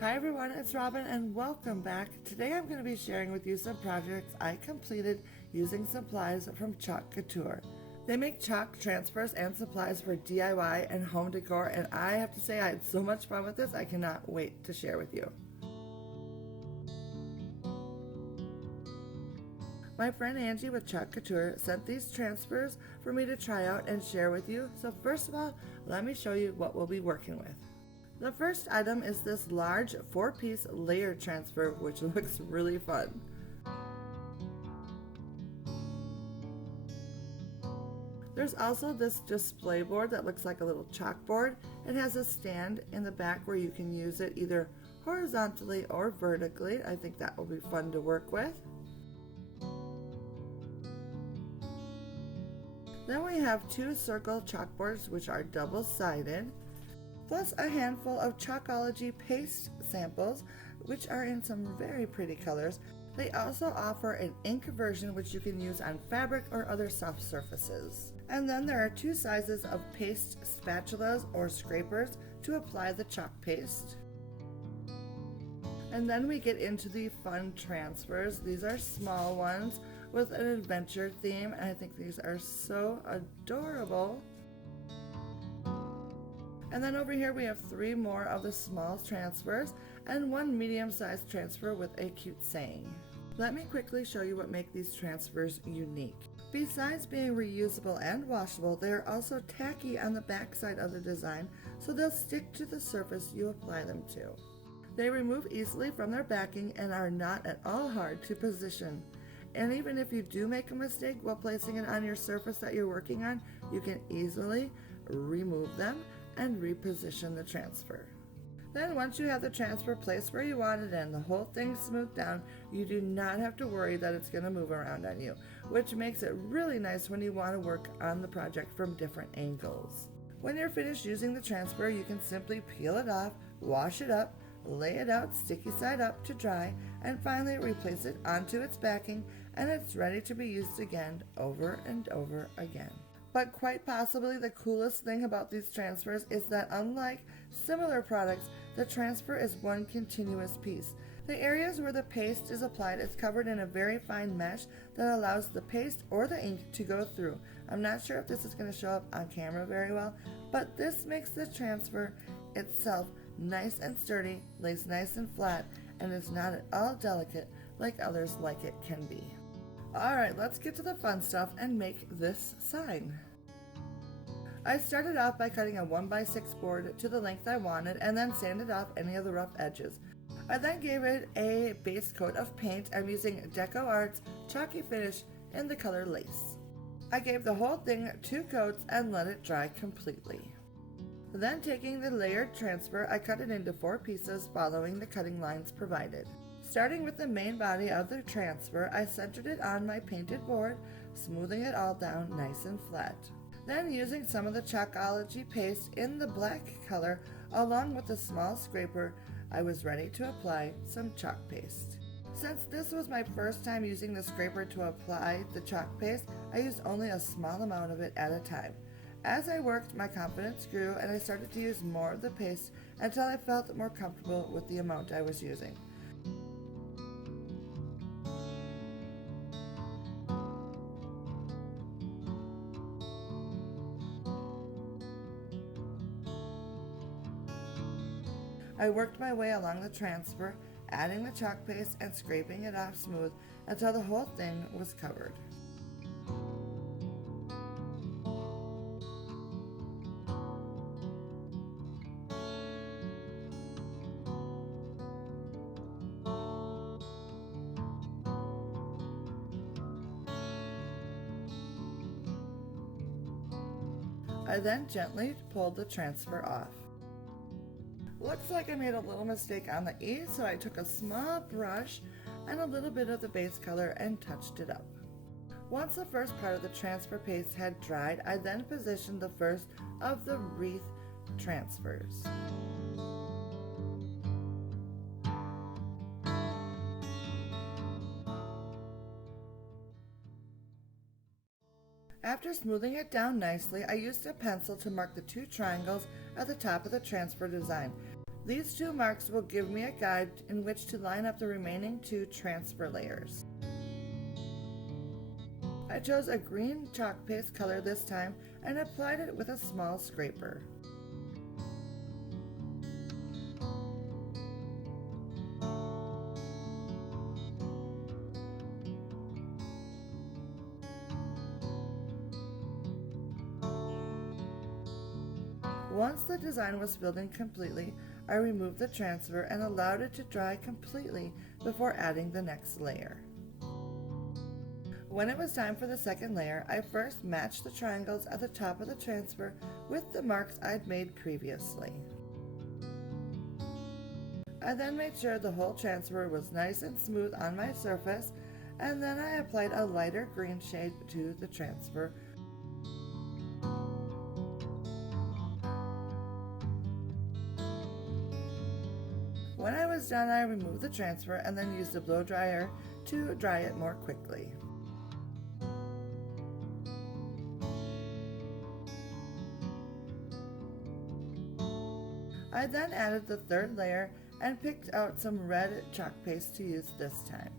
Hi everyone, it's Robin and welcome back. Today I'm going to be sharing with you some projects I completed using supplies from Chalk Couture. They make chalk transfers and supplies for DIY and home decor, and I have to say I had so much fun with this, I cannot wait to share with you. My friend Angie with Chalk Couture sent these transfers for me to try out and share with you. So first of all, let me show you what we'll be working with. The first item is this large 4-piece layer transfer, which looks really fun. There's also this display board that looks like a little chalkboard. It has a stand in the back where you can use it either horizontally or vertically. I think that will be fun to work with. Then we have 2 circle chalkboards which are double-sided, plus a handful of Chalkology paste samples, which are in some very pretty colors. They also offer an ink version which you can use on fabric or other soft surfaces. And then there are 2 sizes of paste spatulas or scrapers to apply the chalk paste. And then we get into the fun transfers. These are small ones with an adventure theme, and I think these are so adorable. And then over here we have 3 more of the small transfers and 1 medium-sized transfer with a cute saying. Let me quickly show you what makes these transfers unique. Besides being reusable and washable, they are also tacky on the back side of the design, so they'll stick to the surface you apply them to. They remove easily from their backing and are not at all hard to position. And even if you do make a mistake while placing it on your surface that you're working on, you can easily remove them and reposition the transfer. Then once you have the transfer placed where you want it and the whole thing smoothed down, you do not have to worry that it's going to move around on you, which makes it really nice when you want to work on the project from different angles. When you're finished using the transfer, you can simply peel it off, wash it up, lay it out sticky side up to dry, and finally replace it onto its backing, and it's ready to be used again over and over again. But quite possibly the coolest thing about these transfers is that unlike similar products, the transfer is one continuous piece. The areas where the paste is applied is covered in a very fine mesh that allows the paste or the ink to go through. I'm not sure if this is going to show up on camera very well, but this makes the transfer itself nice and sturdy, lays nice and flat, and is not at all delicate like others like it can be. Alright, let's get to the fun stuff and make this sign. I started off by cutting a 1x6 board to the length I wanted and then sanded off any of the rough edges. I then gave it a base coat of paint. I'm using Deco Art's Chalky Finish in the color Lace. I gave the whole thing 2 coats and let it dry completely. Then taking the layered transfer, I cut it into 4 pieces following the cutting lines provided. Starting with the main body of the transfer, I centered it on my painted board, smoothing it all down nice and flat. Then using some of the Chalkology paste in the black color, along with a small scraper, I was ready to apply some chalk paste. Since this was my first time using the scraper to apply the chalk paste, I used only a small amount of it at a time. As I worked, my confidence grew and I started to use more of the paste until I felt more comfortable with the amount I was using. I worked my way along the transfer, adding the chalk paste and scraping it off smooth until the whole thing was covered. I then gently pulled the transfer off. Looks like I made a little mistake on the E, so I took a small brush and a little bit of the base color and touched it up. Once the first part of the transfer paste had dried, I then positioned the first of the wreath transfers. After smoothing it down nicely, I used a pencil to mark the 2 triangles at the top of the transfer design. These 2 marks will give me a guide in which to line up the remaining 2 transfer layers. I chose a green chalk paste color this time and applied it with a small scraper. Once the design was filled in completely, I removed the transfer and allowed it to dry completely before adding the next layer. When it was time for the second layer, I first matched the triangles at the top of the transfer with the marks I'd made previously. I then made sure the whole transfer was nice and smooth on my surface, and then I applied a lighter green shade to the transfer. When I was done, I removed the transfer and then used a blow dryer to dry it more quickly. I then added the third layer and picked out some red chalk paste to use this time.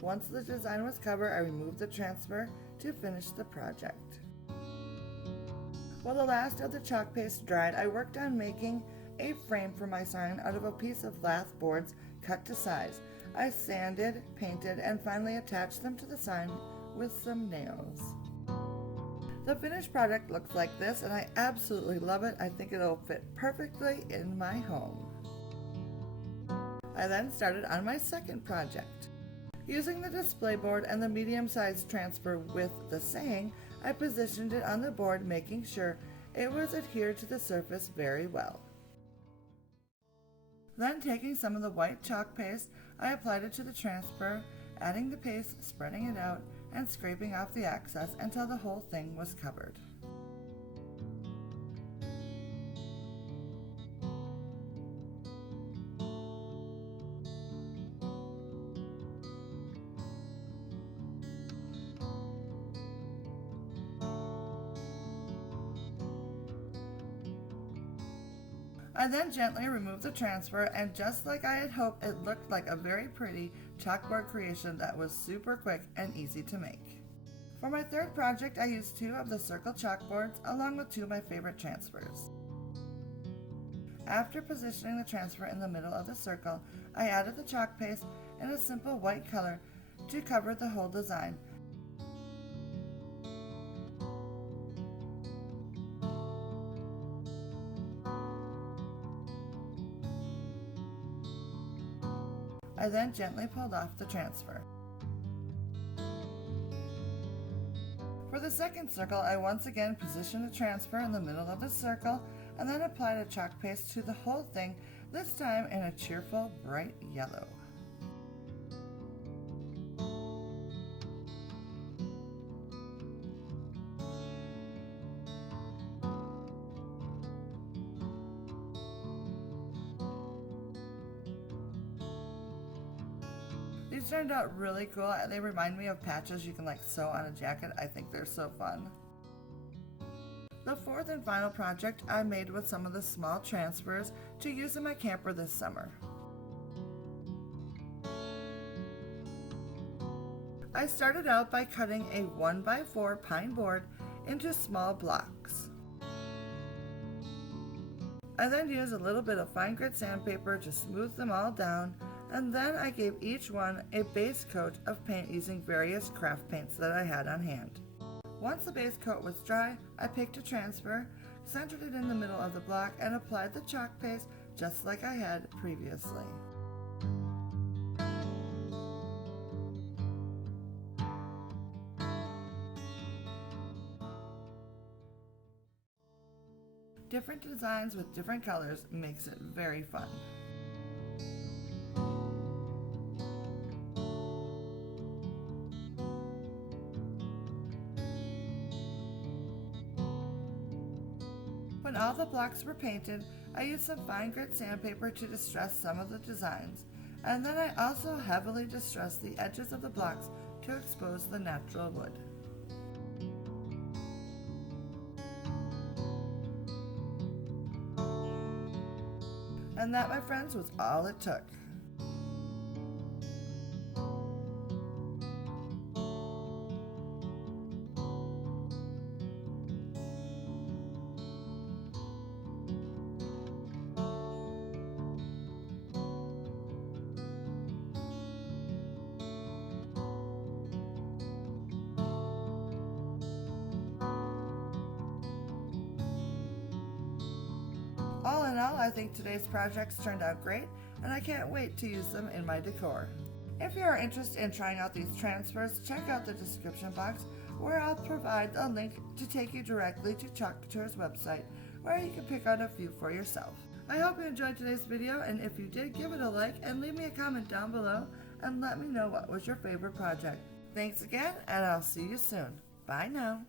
Once the design was covered, I removed the transfer to finish the project. While the last of the chalk paste dried, I worked on making a frame for my sign out of a piece of lath boards cut to size. I sanded, painted, and finally attached them to the sign with some nails. The finished product looks like this, and I absolutely love it. I think it'll fit perfectly in my home. I then started on my second project. Using the display board and the medium-sized transfer with the saying, I positioned it on the board, making sure it was adhered to the surface very well. Then, taking some of the white chalk paste, I applied it to the transfer, adding the paste, spreading it out, and scraping off the excess until the whole thing was covered. I then gently removed the transfer, and just like I had hoped, it looked like a very pretty chalkboard creation that was super quick and easy to make. For my third project, I used 2 of the circle chalkboards along with 2 of my favorite transfers. After positioning the transfer in the middle of the circle, I added the chalk paste in a simple white color to cover the whole design. I then gently pulled off the transfer. For the second circle, I once again positioned the transfer in the middle of the circle and then applied a chalk paste to the whole thing, this time in a cheerful bright yellow. These turned out really cool. They remind me of patches you can sew on a jacket. I think they're so fun. The fourth and final project I made with some of the small transfers to use in my camper this summer. I started out by cutting a 1x4 pine board into small blocks. I then used a little bit of fine grit sandpaper to smooth them all down, and then I gave each one a base coat of paint using various craft paints that I had on hand. Once the base coat was dry, I picked a transfer, centered it in the middle of the block, and applied the chalk paste just like I had previously. Different designs with different colors makes it very fun. When all the blocks were painted, I used some fine grit sandpaper to distress some of the designs, and then I also heavily distressed the edges of the blocks to expose the natural wood. And that, my friends, was all it took. All in all, I think today's projects turned out great, and I can't wait to use them in my decor. If you are interested in trying out these transfers, check out the description box where I'll provide a link to take you directly to Chalk Couture's website where you can pick out a few for yourself. I hope you enjoyed today's video, and if you did, give it a like and leave me a comment down below and let me know what was your favorite project. Thanks again, and I'll see you soon. Bye now.